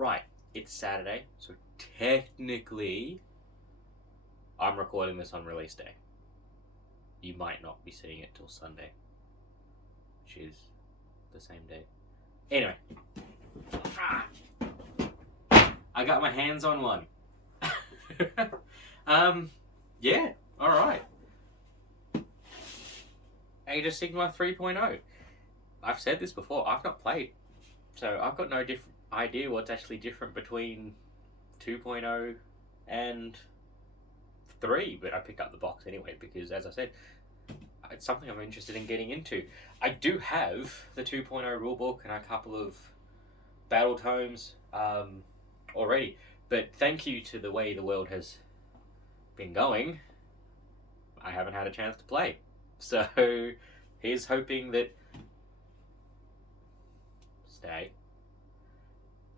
Right, it's Saturday, so technically I'm recording this on release day. You might not be seeing it till Sunday, which is the same day. Anyway, I got my hands on one. Yeah, alright. Age of Sigmar 3.0. I've said this before, I've not played, so I've got no idea what's actually different between 2.0 and 3, but I picked up the box anyway because, as I said, it's something I'm interested in getting into. I do have the 2.0 rulebook and a couple of battle tomes already, but thank you to the way the world has been going, I haven't had a chance to play. So here's hoping that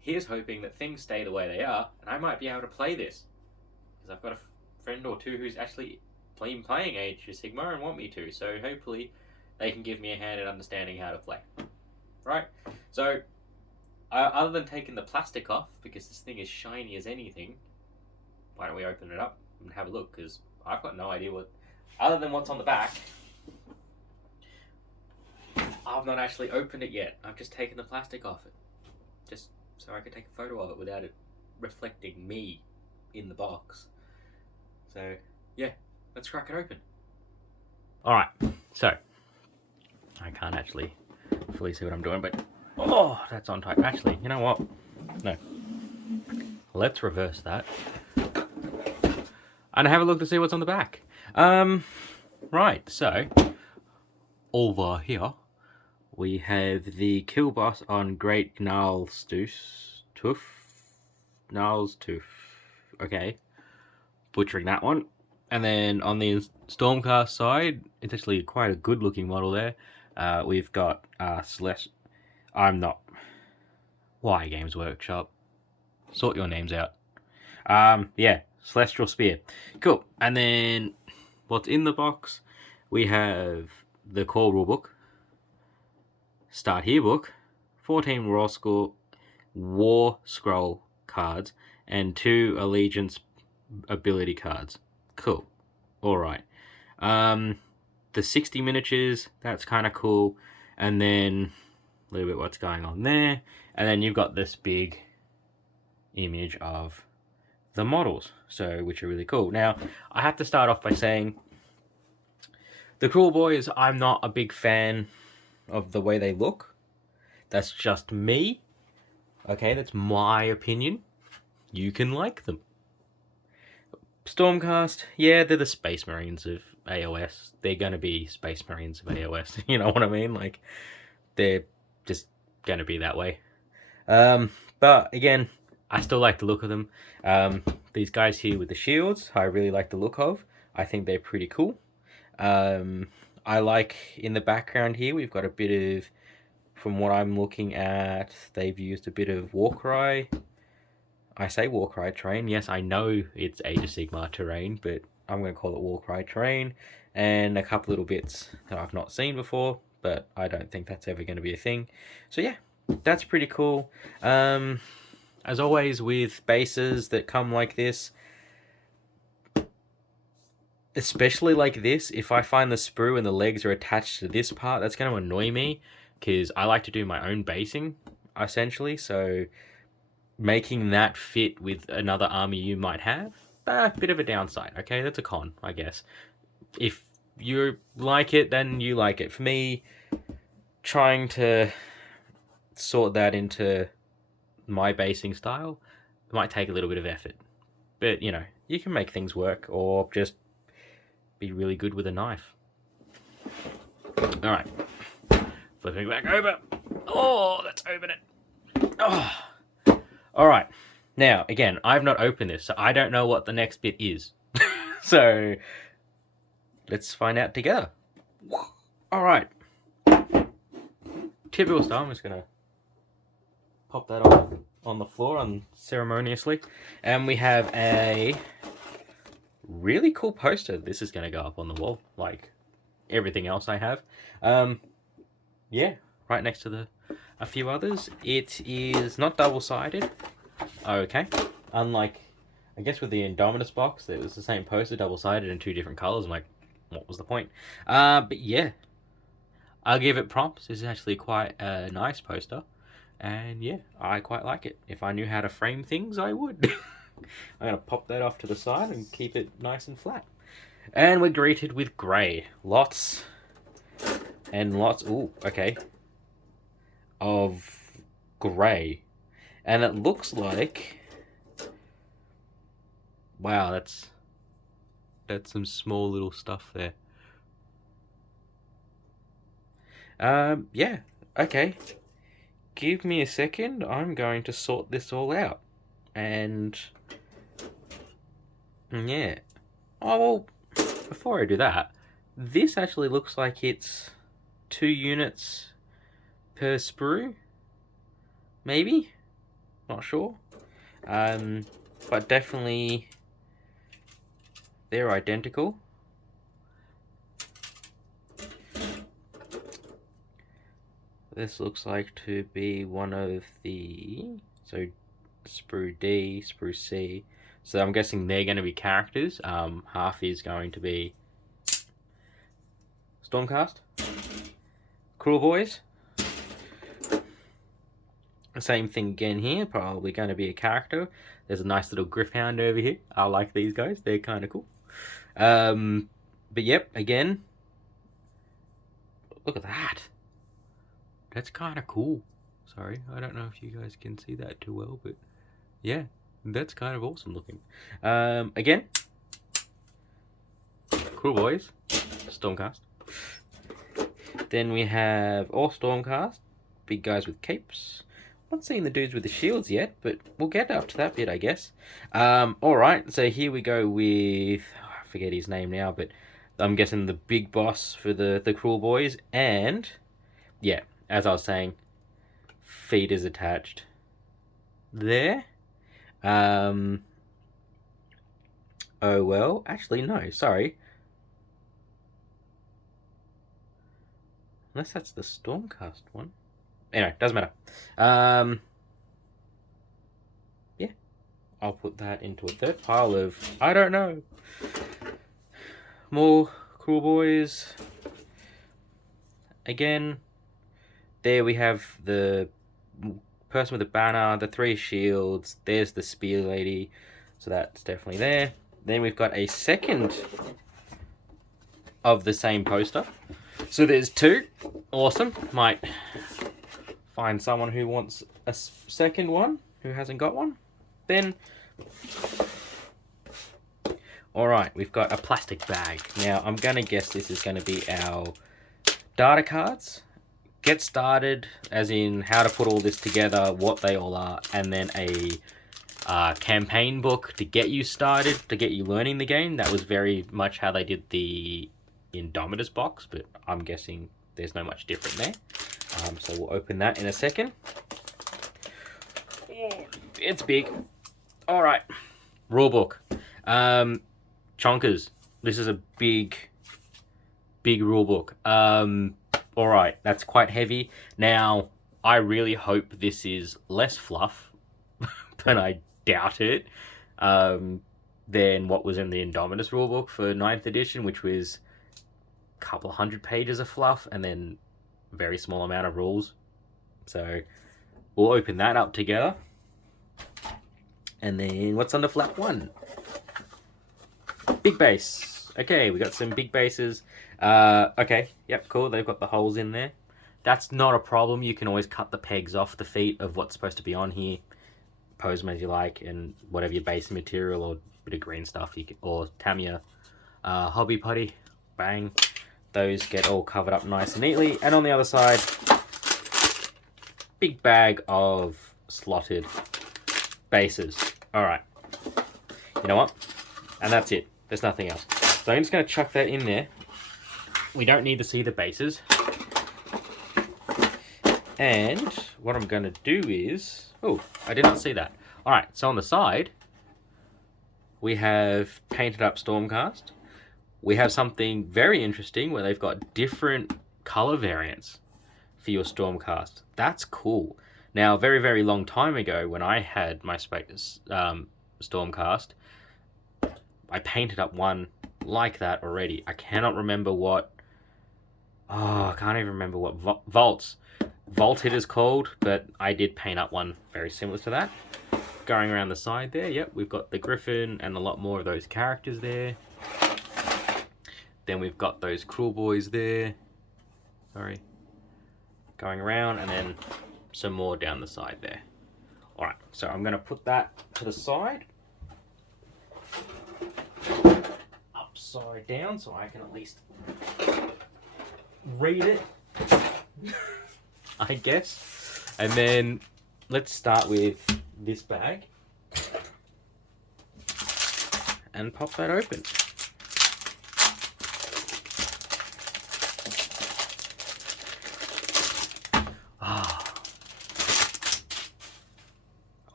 Here's hoping that things stay the way they are, and I might be able to play this. Because I've got a friend or two who's actually playing Age of Sigmar and want me to, so hopefully they can give me a hand at understanding how to play. Right? So, other than taking the plastic off, because this thing is shiny as anything, why don't we open it up and have a look, because I've got no idea what, other than what's on the back, I've not actually opened it yet. I've just taken the plastic off it. Just so I could take a photo of it without it reflecting me in the box. So, yeah, let's crack it open. Alright, so, I can't actually fully see what I'm doing, but, oh, that's on tight. Actually, you know what? No. Let's reverse that. And have a look to see what's on the back. Right, so, over here, we have the kill boss on Great Gnarlstooth. Okay. Butchering that one. And then on the Stormcast side, it's actually quite a good looking model there. We've got Why Games Workshop? Sort your names out. Yeah, Celestial Spear. Cool. And then what's in the box? We have the core rulebook. Start Here book, 14 War Scroll cards, and 2 Allegiance ability cards. Cool. Alright. The 60 miniatures, that's kind of cool. And then a little bit what's going on there. And then you've got this big image of the models, so which are really cool. Now, I have to start off by saying the Cruel Boys, I'm not a big fan of the way they look. That's just me. Okay, that's my opinion. You can like them. Stormcast, yeah, they're the Space Marines of AOS. They're gonna be Space Marines of AOS. You know what I mean? Like, they're just gonna be that way. But again, I still like the look of them. These guys here with the shields, I really like the look of. I think they're pretty cool. I like in the background here, we've got a bit of, from what I'm looking at, they've used a bit of Warcry. I say Warcry terrain. Yes, I know it's Age of Sigmar terrain, but I'm going to call it Warcry terrain. And a couple little bits that I've not seen before, but I don't think that's ever going to be a thing. So yeah, that's pretty cool. As always with bases that come like this, especially like this, if I find the sprue and the legs are attached to this part, that's going to annoy me, because I like to do my own basing, essentially, so making that fit with another army you might have, a bit of a downside, okay? That's a con, I guess. If you like it, then you like it. For me, trying to sort that into my basing style might take a little bit of effort. But, you know, you can make things work, or just be really good with a knife. Alright. Flipping back over. Oh, let's open it. Oh. Alright. Now, again, I've not opened this, so I don't know what the next bit is. So, let's find out together. Alright. Typical style, I'm just going to pop that on the floor unceremoniously. And we have a really cool poster. This is going to go up on the wall, like everything else I have. Yeah, right next to a few others. It is not double-sided. okay. Unlike, I guess with the Indominus box, it was the same poster, double-sided in 2 different colors. I'm like, what was the point? But yeah, I'll give it prompts. This is actually quite a nice poster. And yeah, I quite like it. If I knew how to frame things, I would. I'm going to pop that off to the side and keep it nice and flat. And we're greeted with grey. Lots and lots, ooh, okay, of grey. And it looks like, wow, that's some small little stuff there. Yeah, okay. Give me a second. I'm going to sort this all out. And yeah. Oh, well, before I do that, this actually looks like it's 2 units per sprue. Maybe? Not sure. But definitely they're identical. This looks like to be one of the, so sprue D, sprue C. So I'm guessing they're going to be characters. Half is going to be Stormcast, Cruel Boys. Same thing again here, probably going to be a character. There's a nice little Griffhound over here. I like these guys, they're kind of cool. But yep, again, look at that. That's kind of cool. Sorry, I don't know if you guys can see that too well, but yeah, that's kind of awesome looking. Again, Cruel Boys, Stormcast. Then we have all Stormcast, big guys with capes. Not seeing the dudes with the shields yet, but we'll get up to that bit, I guess. Alright, so here we go with, I forget his name now, but I'm guessing the big boss for the Cruel Boys. And yeah, as I was saying, feet is attached there. Oh well, actually no, sorry. Unless that's the Stormcast one. Anyway, doesn't matter. Yeah, I'll put that into a third pile of, I don't know. More Cruel Boys. Again, there we have the person with the banner, the 3 shields. There's the spear lady, so that's definitely there. Then we've got a second of the same poster. So there's 2. Awesome. Might find someone who wants a second one who hasn't got one. Then, alright, we've got a plastic bag. Now, I'm going to guess this is going to be our data cards. Get started, as in how to put all this together, what they all are, and then a campaign book to get you started, to get you learning the game. That was very much how they did the Indominus box, but I'm guessing there's no much different there. So we'll open that in a second. Oh, it's big. Alright. Rulebook. Chonkers. This is a big rulebook. Alright, that's quite heavy. Now, I really hope this is less fluff, but I doubt it, than what was in the Indominus rulebook for 9th edition, which was a couple 100 pages of fluff and then a very small amount of rules. So we'll open that up together. And then what's under flap 1? Big base. Okay, we got some big bases. Okay, yep, cool. They've got the holes in there. That's not a problem. You can always cut the pegs off the feet of what's supposed to be on here. Pose them as you like, and whatever your base material or bit of green stuff, you can, or Tamiya hobby putty, bang. Those get all covered up nice and neatly. And on the other side, big bag of slotted bases. Alright. You know what? And that's it. There's nothing else. So I'm just going to chuck that in there. We don't need to see the bases. And what I'm going to do is... Oh, I did not see that. Alright, so on the side, we have painted up Stormcast. We have something very interesting where they've got different color variants for your Stormcast. That's cool. Now, a very, very long time ago, when I had my Stormcast, I painted up one like that already. I cannot remember what... Oh, I can't even remember what... Vault it is called, but I did paint up one very similar to that. Going around the side there, yep, we've got the Griffin and a lot more of those characters there. Then we've got those Cruel Boys there. Sorry. Going around, and then some more down the side there. Alright, so I'm going to put that to the side. Upside down, so I can at least read it. I guess. And then let's start with this bag. And pop that open.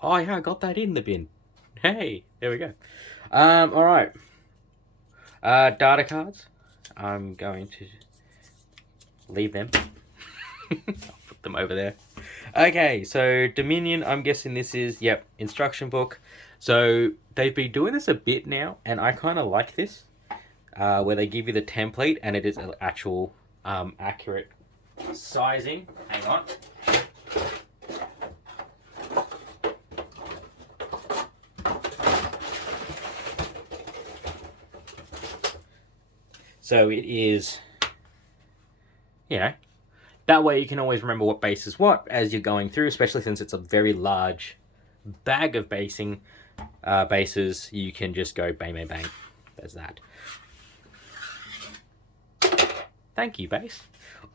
Oh yeah, I got that in the bin. Hey, there we go. Alright. Data cards. I'm going to leave them. I'll put them over there. Okay, so Dominion, I'm guessing this is, yep, instruction book. So they've been doing this a bit now, and I kind of like this, where they give you the template and it is an actual accurate sizing. Hang on. So it is, you know, that way you can always remember what base is what as you're going through, especially since it's a very large bag of bases. You can just go bang, bang, bang. There's that. Thank you, base.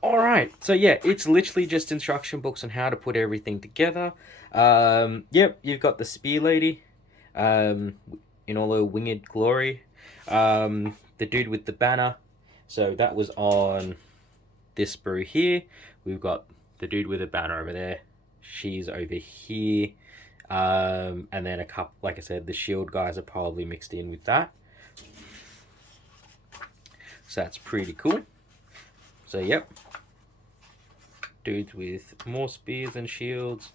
Alright, so yeah, it's literally just instruction books on how to put everything together. Yep, you've got the Spear Lady in all her winged glory. The dude with the banner. So that was on this sprue here. We've got the dude with a banner over there. She's over here. And then a couple, like I said, the shield guys are probably mixed in with that. So that's pretty cool. So yep. Dudes with more spears and shields.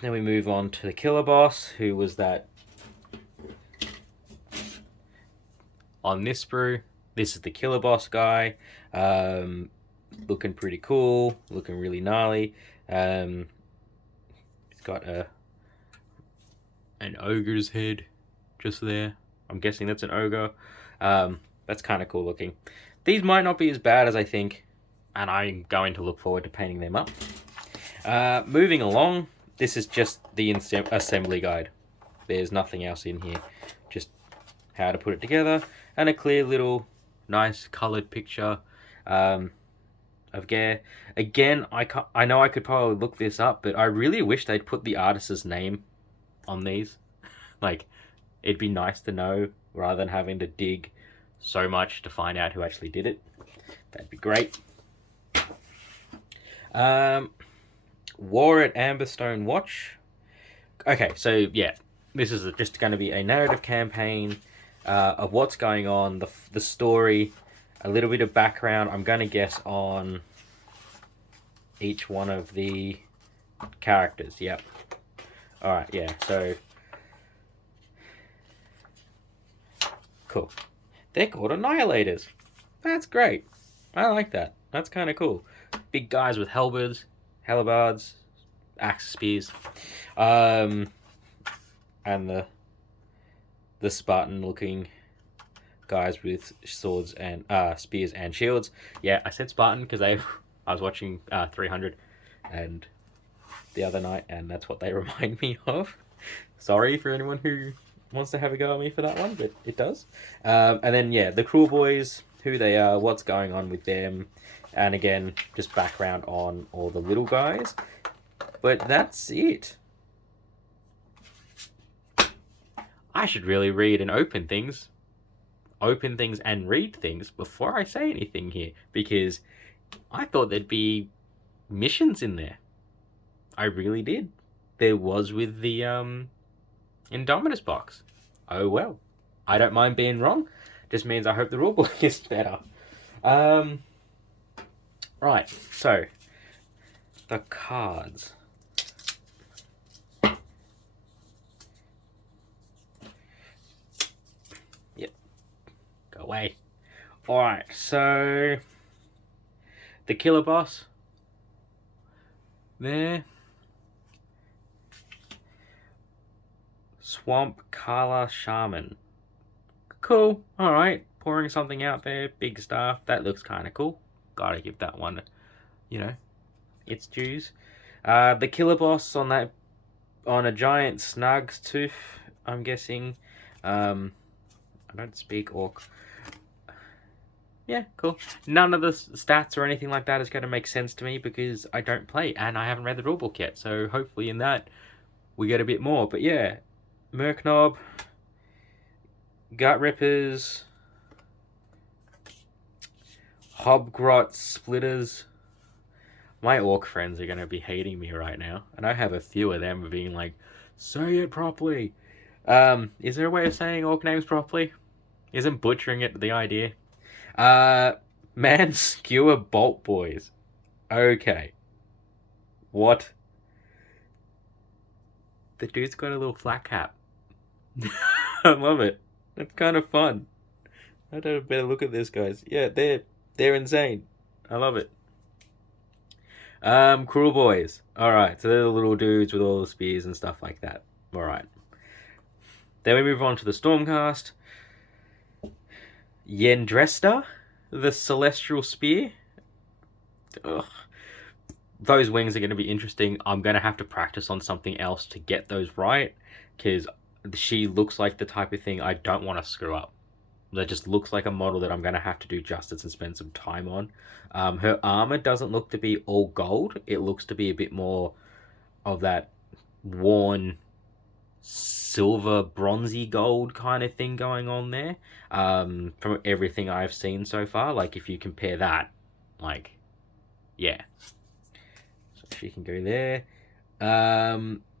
Then we move on to the killer boss, who was that on this sprue. This is the killer boss guy. Looking pretty cool, looking really gnarly. He's got an ogre's head just there. I'm guessing that's an ogre. That's kind of cool looking. These might not be as bad as I think, and I'm going to look forward to painting them up. Moving along, this is just the assembly guide. There's nothing else in here, just how to put it together, and a clear little nice colored picture of Gare. Again, I know I could probably look this up, but I really wish they'd put the artist's name on these. Like, it'd be nice to know rather than having to dig so much to find out who actually did it. That'd be great. War at Amberstone Watch. Okay, so yeah, this is just going to be a narrative campaign of what's going on, the story, a little bit of background. I'm going to guess on each one of the characters. Yep. All right. Yeah. So cool. They're called Annihilators. That's great. I like that. That's kind of cool. Big guys with halberds, axe spears, and the Spartan-looking guys with swords and spears and shields. Yeah, I said Spartan because I was watching 300 and the other night, and that's what they remind me of. Sorry for anyone who wants to have a go at me for that one, but it does. And then yeah, the Cruel Boys, who they are, what's going on with them, and again, just background on all the little guys. But that's it. I should really read and open things and read things before I say anything here, because I thought there'd be missions in there. I really did. There was with the Indominus box. Oh well. I don't mind being wrong. Just means I hope the rulebook is better. Right, so the cards. Alright, so the killer boss there. Swamp Kala Shaman. Cool. Alright. Pouring something out there. Big staff. That looks kind of cool. Gotta give that one, its dues. The killer boss on a giant Snugs tooth, I'm guessing. I don't speak Orc. Yeah, cool. None of the stats or anything like that is going to make sense to me because I don't play and I haven't read the rulebook yet. So hopefully in that we get a bit more. But yeah, Merknob, Gut Rippers, Hobgrot Splitters. My Orc friends are going to be hating me right now. And I have a few of them being like, say it properly. Is there a way of saying Orc names properly? Isn't butchering it the idea? Man Skewer Bolt Boys. Okay. What? The dude's got a little flat cap. I love it. It's kind of fun. I'd have a better look at this, guys. Yeah, they're insane. I love it. Cruel Boys. Alright, so they're the little dudes with all the spears and stuff like that. Alright. Then we move on to the Stormcast. Yendresta, the Celestial Spear. Ugh. Those wings are going to be interesting. I'm going to have to practice on something else to get those right, because she looks like the type of thing I don't want to screw up. That just looks like a model that I'm going to have to do justice and spend some time on. Her armor doesn't look to be all gold. It looks to be a bit more of that worn silver, bronzy gold kind of thing going on there. From everything I've seen so far, like if you compare that, like, yeah. So she can go there.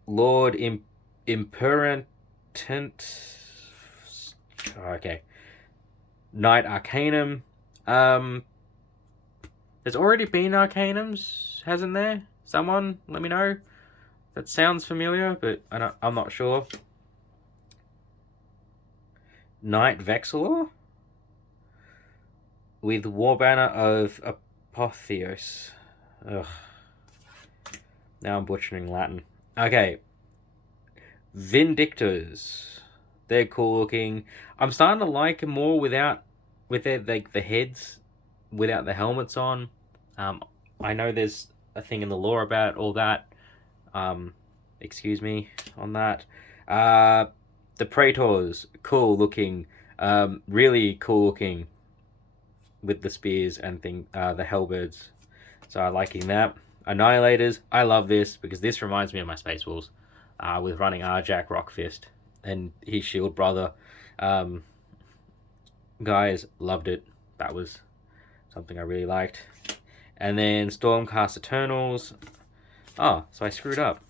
Lord Imperatant. Okay. Knight Arcanum. There's already been Arcanums, hasn't there? Someone let me know. That sounds familiar, but I'm not sure. Knight Vexilor with Warbanner of Apotheos. Ugh. Now I'm butchering Latin. Okay. Vindictors. They're cool looking. I'm starting to like them more with their like the heads without the helmets on. I know there's a thing in the lore about all that. Excuse me on that. The Praetors, cool looking. Really cool looking with the spears and the Hellbirds. So I'm liking that. Annihilators, I love this because this reminds me of my Space Wolves. With running Arjak Rockfist and his shield brother. Guys, loved it. That was something I really liked. And then Stormcast Eternals. Oh, so I screwed up.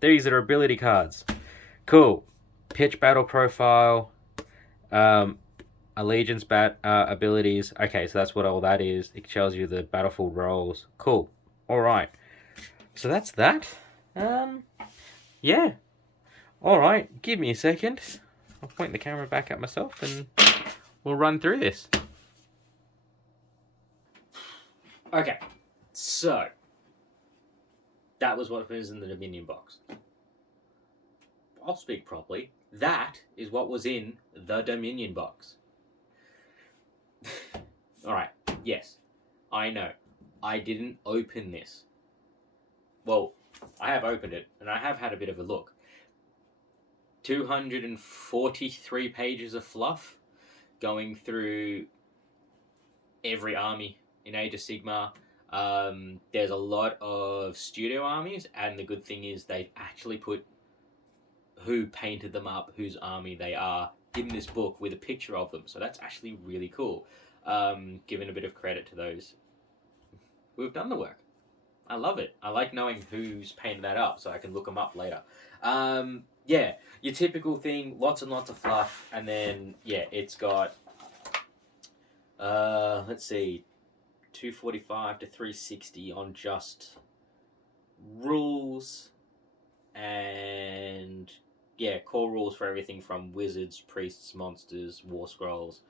These are ability cards. Cool. Pitch battle profile. Allegiance abilities. Okay, so that's what all that is. It tells you the battlefield roles. Cool. Alright. So that's that. Yeah. Alright, give me a second. I'll point the camera back at myself and we'll run through this. Okay, so that was what was in the Dominion box. I'll speak properly. That is what was in the Dominion box. Alright, yes, I know. I didn't open this. Well, I have opened it, and I have had a bit of a look. 243 pages of fluff going through every army in Age of Sigmar. There's a lot of studio armies, and the good thing is they actually put who painted them up, whose army they are, in this book with a picture of them. So that's actually really cool. Giving a bit of credit to those who have done the work. I love it. I like knowing who's painted that up so I can look them up later. Yeah, your typical thing, lots and lots of fluff, and then, yeah, it's got, let's see, 245 to 360 on just rules, and, yeah, core rules for everything from wizards, priests, monsters, war scrolls,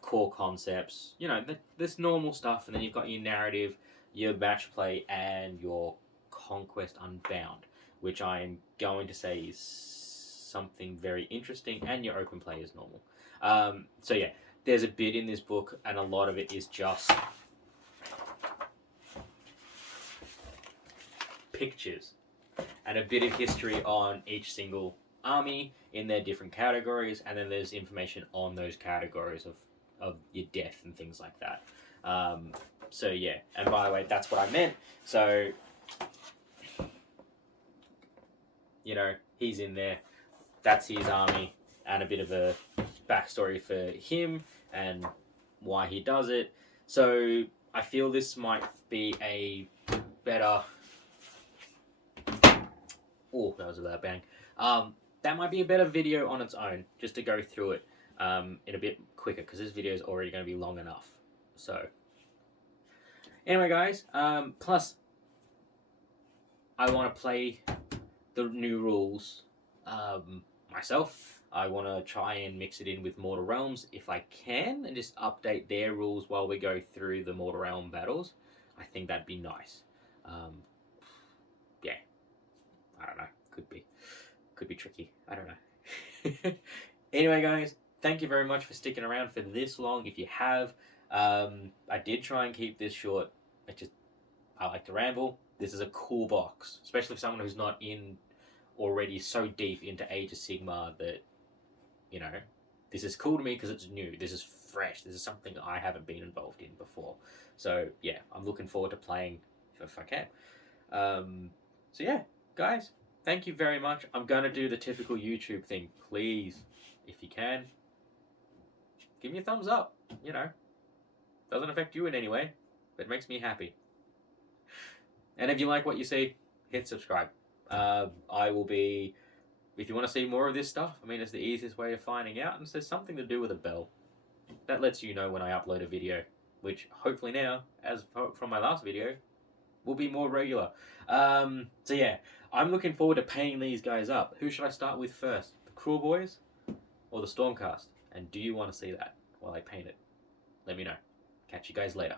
core concepts, you know, this normal stuff, and then you've got your narrative, your match play, and your Conquest Unbound, which I'm going to say is something very interesting, and your open play is normal. So yeah, there's a bit in this book, and a lot of it is just pictures and a bit of history on each single army in their different categories, and then there's information on those categories of your death and things like that. So yeah, and by the way, that's what I meant. So, you know, he's in there. That's his army, and a bit of a backstory for him and why he does it. So I feel this might be a better... Oh, that was a loud bang. That might be a better video on its own, just to go through it in a bit quicker, because this video is already going to be long enough. So, anyway, guys, plus, I want to play the new rules myself. I want to try and mix it in with Mortal Realms if I can, and just update their rules while we go through the Mortal Realm battles. I think that'd be nice. Yeah. I don't know. Could be tricky. I don't know. Anyway, guys, thank you very much for sticking around for this long. If you have, I did try and keep this short. I like to ramble. This is a cool box, especially for someone who's not in already so deep into Age of Sigmar that, you know, this is cool to me because it's new. This is fresh. This is something I haven't been involved in before. So yeah, I'm looking forward to playing if I can. So yeah, guys, thank you very much. I'm going to do the typical YouTube thing. Please, if you can, give me a thumbs up. You know, doesn't affect you in any way, but it makes me happy. And if you like what you see, hit subscribe. I will be, if you want to see more of this stuff, I mean, it's the easiest way of finding out, and there's something to do with a bell. That lets you know when I upload a video, which hopefully now, as from my last video, will be more regular. So yeah, I'm looking forward to painting these guys up. Who should I start with first? The Cruel Boys or the Stormcast? And do you want to see that while I paint it? Let me know. Catch you guys later.